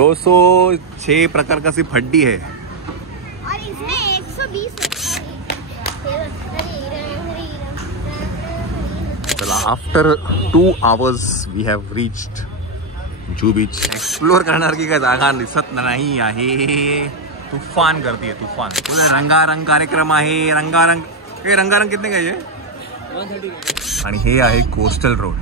206 प्रकार का सिर्फ हड्डी है और इसमें 120 है। चला after 2 hours we have reached Juhu beach. Explore करणार की काय जागा दिसत नाही आहे. तुफान गर्दी आहे, तुफान. रंगारंग कार्यक्रम आहे. रंगारंग हे रंगारंग कितने काय आहे. आणि हे आहे कोस्टल रोड.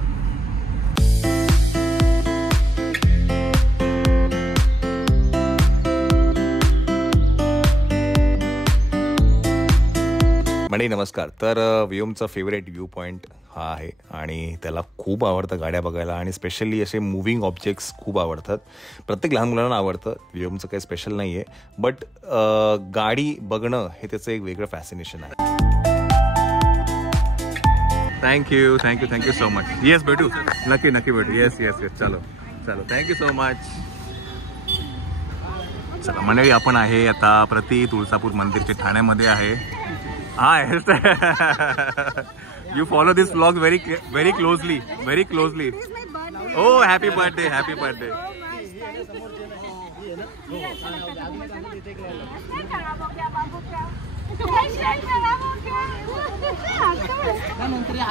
मंडळी नमस्कार. तर व्योमचा फेवरेट व्ह्यू पॉईंट हा आहे आणि त्याला खूप आवडतं गाड्या बघायला आणि स्पेशली असे मूव्हिंग ऑब्जेक्ट्स खूप आवडतात. प्रत्येक लहान मुलांना आवडतं. व्योमचं काही स्पेशल नाही आहे, बट गाडी बघणं हे त्याचं एक वेगळं फॅसिनेशन आहे. Thank you thank you thank you so much. Yes भेटू, नक्की नक्की भेटू. Yes yes yes. चलो चलो, थँक्यू सो मच. चला मंडळी, आपण आहे आता प्रति तुळजापूर मंदिरचे ठाण्यामध्ये आहे. हा you follow this vlog very closely, very closely. Oh happy birthday, happy birthday.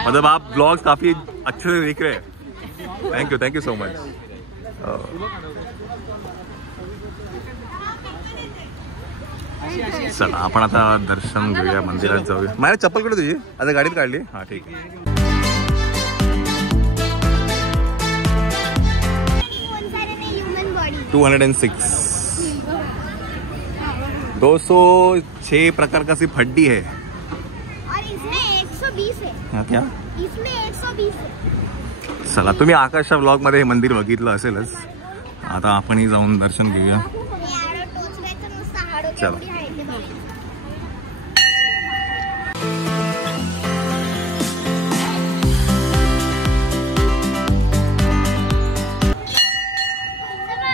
मतलब आप ब्लॉग्स काफी अच्छे से देख रहे हैं. Thank you so much. चला आपण आता दर्शन घेऊया, मंदिरात जाऊया. माझ्या चप्पल कुठे तुझी? आता गाडीत काढली. हा ठीक आहे. बॉडी 206 206 प्रकार का सिर्फ हड्डी है और इसमें 120 है. हाँ क्या? इसमें 120 है. चला, तुम्ही आकाशच्या ब्लॉग मध्ये हे मंदिर बघितलं असेलच. आता आपणही जाऊन दर्शन घेऊया. चलो.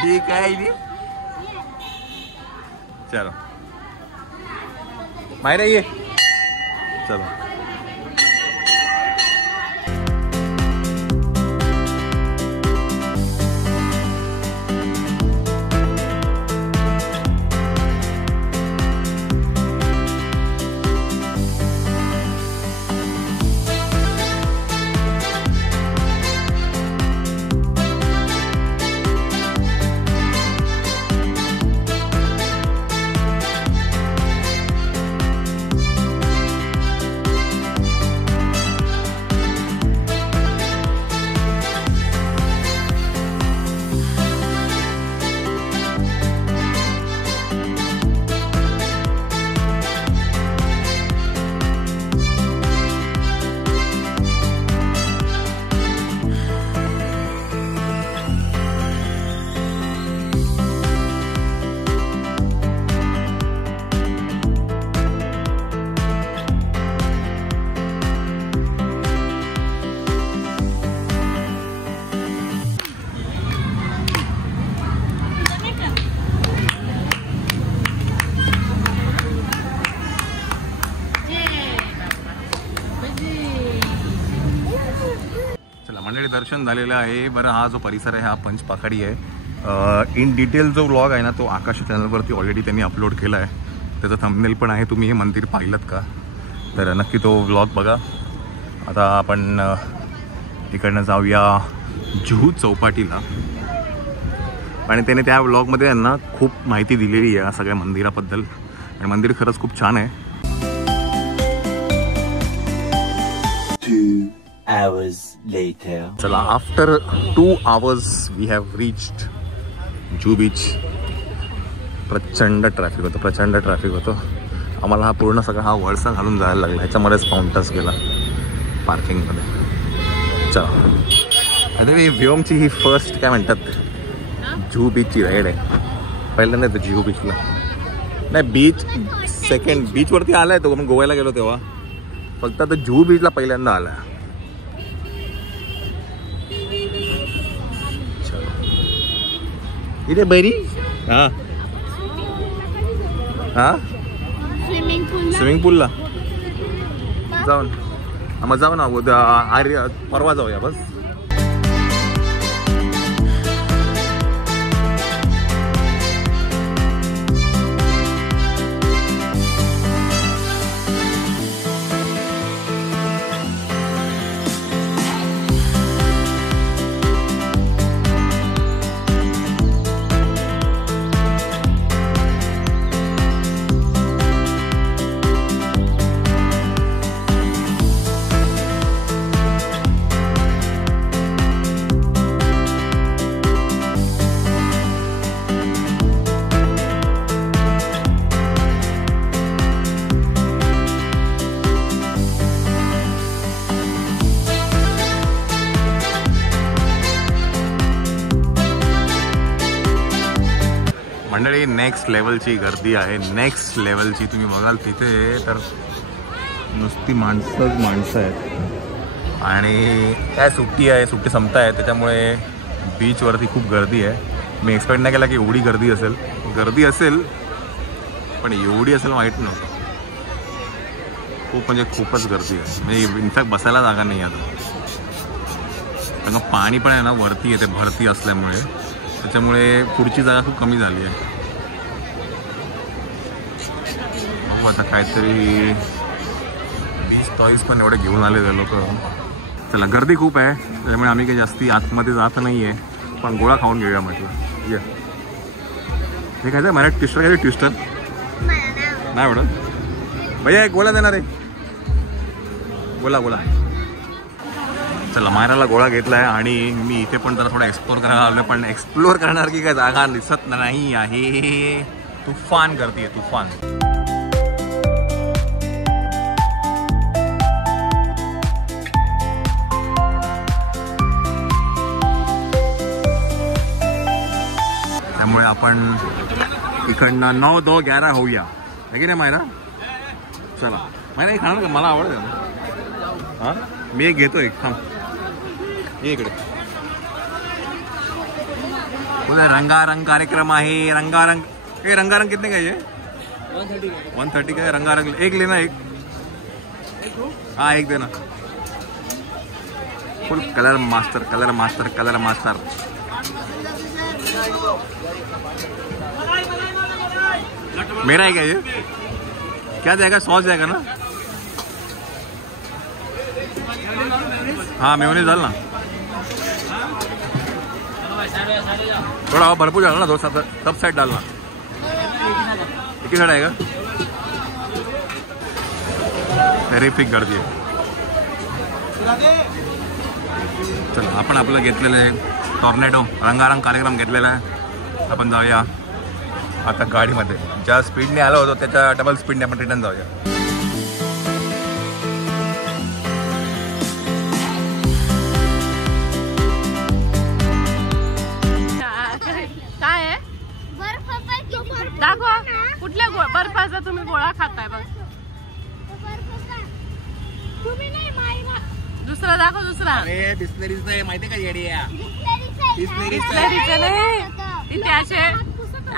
ठीक आहे. चलो मायरा ये. चलो. मंडळी दर्शन झालेलं आहे. बरं, हा जो परिसर आहे हा पंचपाखाडी आहे. इन डिटेल जो व्लॉग आहे ना तो आकाश चॅनलवरती ऑलरेडी त्यांनी अपलोड केला आहे. त्याचं थंबनेल पण आहे. तुम्ही हे मंदिर पाहिलंत का तर नक्की तो व्लॉग बघा. आता आपण इकडनं जाऊया जुहू चौपाटीला. आणि त्याने त्या व्लॉगमध्ये यांना खूप माहिती दिलेली आहे सगळ्या मंदिराबद्दल आणि मंदिर खरंच खूप छान आहे. hours later. चला after 2 hours we have reached Juhu beach. प्रचंड ट्रॅफिक होतं. आम्हाला हा पूर्ण सगळा हा वळसा घालून जायला लागला. ह्याच्यामध्येच पाऊण तास गेला पार्किंगमध्ये. चला आता व्योमची ही फर्स्ट काय म्हणतात जुहू बीचची राईड आहे. पहिल्यांदा येतो जुहू बीचला. नाही बीच सेकंड बीचवरती आलाय तो. मग गोव्याला गेलो तेव्हा. फक्त आता जुहू बीचला पहिल्यांदा आला. इथे बैरी हां हां स्विमिंग पूलला जाऊन मग जाऊ ना उद्या परवा जाऊया बस. मंडळी नेक्स्ट लेवलची गर्दी आहे, नेक्स्ट लेवलची. तुम्ही बघाल तिथे तर नुसती माणसं आहेत आणि काय सुट्टी आहे, सुट्टी संपत आहे त्याच्यामुळे बीचवरती खूप गर्दी आहे. मी एक्सपेक्ट नाही केला की एवढी गर्दी असेल पण एवढी असेल माहीत नव्हतं. खूप म्हणजे खूपच गर्दी आहे, म्हणजे इनफॅक्ट बसायला जागा नाही आता. कारण पाणी पण आहे ना वरती येते भरती असल्यामुळे, त्याच्यामुळे पुढची जागा खूप कमी झाली आहे. बघू आता काहीतरी बीच टॉईज पण एवढे घेऊन आले लोक. चला गर्दी खूप आहे त्याच्यामुळे आम्ही काही जास्ती आतमध्ये जात नाही आहे, पण गोळा खाऊन घेऊया म्हटलं. ये हे काय मला ट्विस्टर नाही आवडत भैया, एक गोळा देणार आहे. गोळा चला मायराला गोळा घेतला आहे आणि मी इथे पण जरा थोडा एक्सप्लोर करायला आलो, पण एक्सप्लोर करणार की काय जागा दिसत नाही आहे. तुफान गर्दी आहे, तुफान. त्यामुळे आपण इकडनं 9, 10, 11 होऊया आहे की नाही मायरा. चला मायरा हे खाणार का, मला आवडतं. हां मी एक घेतो, एक थांब ये इकडे. बोला रंगारंग कार्यक्रम आहे, रंगारंग. हे रंगारंग कितने का ये 130 का रंगारंग. एक लेना, एक हाँ एक देना. फुल कलर मास्टर. मेरा है क्या ये, क्या जाएगा, सॉस जाएगा ना. हाँ मेयोनीज डालना थोड़ा और भरपूर डालना, दो सब साइड डालना. एक ही साइड आएगा. टेरिफिक गर्दी आहे. चला आपण आपलं घेतलेलं आहे टॉर्नेडो रंगारंग कार्यक्रम घेतलेला आहे. आपण जाऊया आता गाडीमध्ये. ज्या स्पीडने आलो होतो त्याच्या डबल स्पीडने आपण रिटर्न जाऊया. काय आहे दाखवा, कुठल्या बर्फाचा तुम्ही गोळा खाताय बघ. दुसरा दाखव, दुसरा. बिस्लरीच नाही माहिती का येडी. बिस्लरीचं नाही, तिथे असे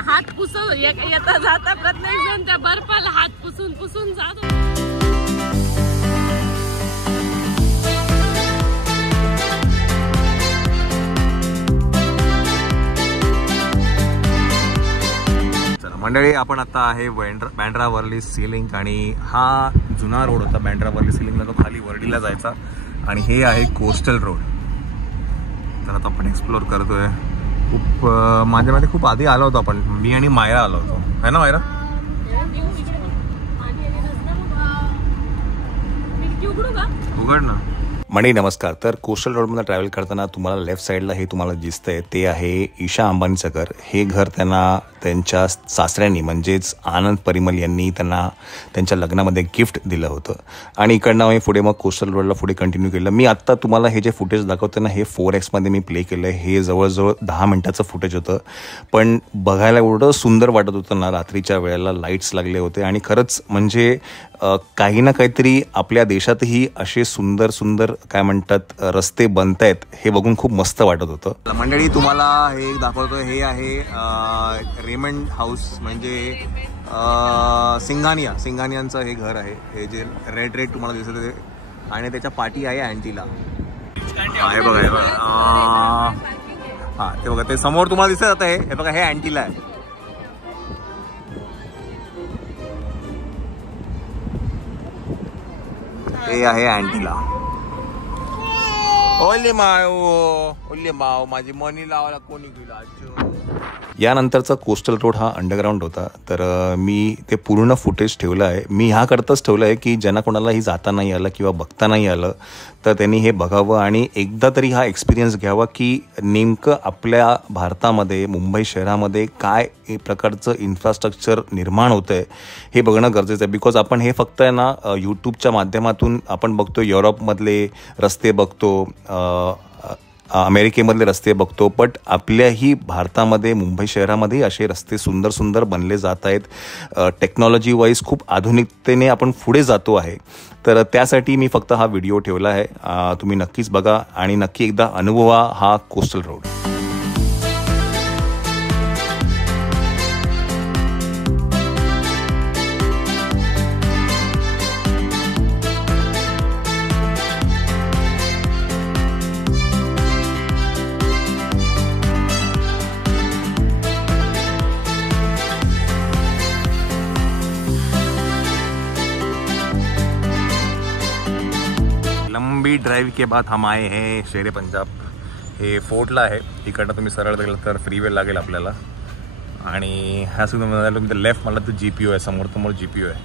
हात पुसून येता जाता प्रत्येक जण त्या बर्फाला हात पुसून जातो. मंडळी आपण आता आहे बँड्रा वर्ली सीलिंग आणि हा जुना रोड होता बँड्रा वर्ली सीलिंगला, तो खाली वर्डीला जायचा आणि हे आहे कोस्टल रोड. तर आता आपण एक्सप्लोर करतोय. खूप माझ्यामध्ये खूप आधी आलो होतो आपण, मी आणि मायरा आलो होतो है ना मायरा. उघड ना. मंडळी नमस्कार. तर कोस्टल रोडमध्ये ट्रॅव्हल करताना तुम्हाला लेफ्ट साईडला हे तुम्हाला दिसतंय ते आहे ईशा अंबानीचं घर. हे घर त्यांना त्यांच्या सासऱ्यांनी म्हणजेच आनंद परिमल यांनी त्यांना त्यांच्या लग्नामध्ये गिफ्ट दिलं होतं. आणि इकडनं आम्ही पुढे मग कोस्टल रोडला पुढे कंटिन्यू केलं. मी आत्ता तुम्हाला हे जे फुटेज दाखवते ना हे 4X मध्ये मी प्ले केलं आहे. हे जवळजवळ 10 मिनिटाचं फुटेज होतं, पण बघायला एवढं सुंदर वाटत होतं ना. रात्रीच्या वेळेला लाईट्स लागले होते आणि खरंच म्हणजे काही ना काहीतरी आपल्या देशातही असे सुंदर सुंदर काय म्हणतात रस्ते बनत आहेत हे बघून खूप मस्त वाटत होतं. मंडळी तुम्हाला हे दाखवतो, हे आहे रेमंड हाऊस म्हणजे सिंघानियांचं हे घर आहे. हे जे रेड तुम्हाला दिसत आहे आणि त्याच्या पाठी आहे अँटिला. हे बघा हे बघा हां ते बघा ते समोर तुम्हाला दिसत आता हे बघा हे अँटिला आहे. हे आहे अँटिला. ओले माव माझी मनी लावायला कोणी गेला. यानंतरचा कोस्टल रोड हा अंडरग्राऊंड होता. तर मी ते पूर्ण फुटेज ठेवलं आहे. मी ह्याकरताच ठेवलं आहे की ज्यांना कोणालाही जाता नाही आलं किंवा बघता नाही आलं तर त्यांनी हे बघावं आणि एकदा तरी हा एक्सपिरियन्स घ्यावा की नेमकं आपल्या भारतामध्ये मुंबई शहरामध्ये काय प्रकारचं इन्फ्रास्ट्रक्चर निर्माण होतं आहे हे बघणं गरजेचं आहे. बिकॉज आपण हे फक्त आहे ना यूट्यूबच्या माध्यमातून आपण बघतो, युरोपमधले रस्ते बघतो, अमेरिकेमधले रस्ते बघतो, बट आपल्याही भारतामध्ये मुंबई शहरामध्ये असे रस्ते सुंदर सुंदर बनले जात आहेत. टेक्नॉलॉजी वाईज खूप आधुनिकतेने आपण पुढे जातो आहे. तर त्यासाठी मी फक्त हा व्हिडिओ ठेवला आहे. तुम्ही नक्कीच बघा आणि नक्की एकदा अनुभवा हा कोस्टल रोड. लंबी ड्राईव्ह के बाद हम आए हैं शेरे पंजाब. हे फोर्टला आहे. इकडनं तुम्ही सरळ गेलं तर फ्रीवे लागेल आपल्याला. आणि ह्या सुद्धा म्हणाला तुम्ही लेफ्ट मला तर GPO आहे, समोर GPO आहे.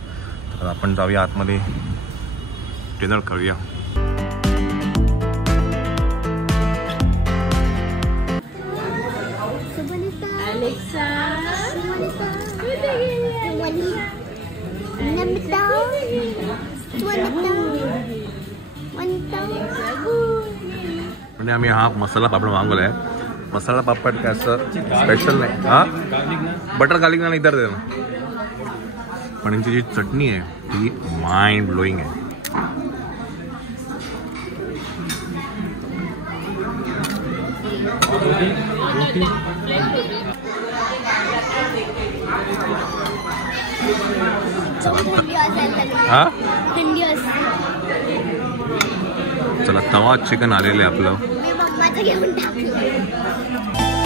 तर आपण जाऊया आतमध्ये, डिनर करूया. म्हणजे आम्ही हा मसाला पापड मागवला आहे. मसाला पापड काय असं स्पेशल नाही. हां बटर गार्लिक ना इधर दे ना. पण यांची जी चटणी आहे ती माइंड ब्लोईंग आहे. हा थंडी असते. चला तवा चिकन आलेलं आहे आपलं. मी मम्माचं घेऊन टाकलं.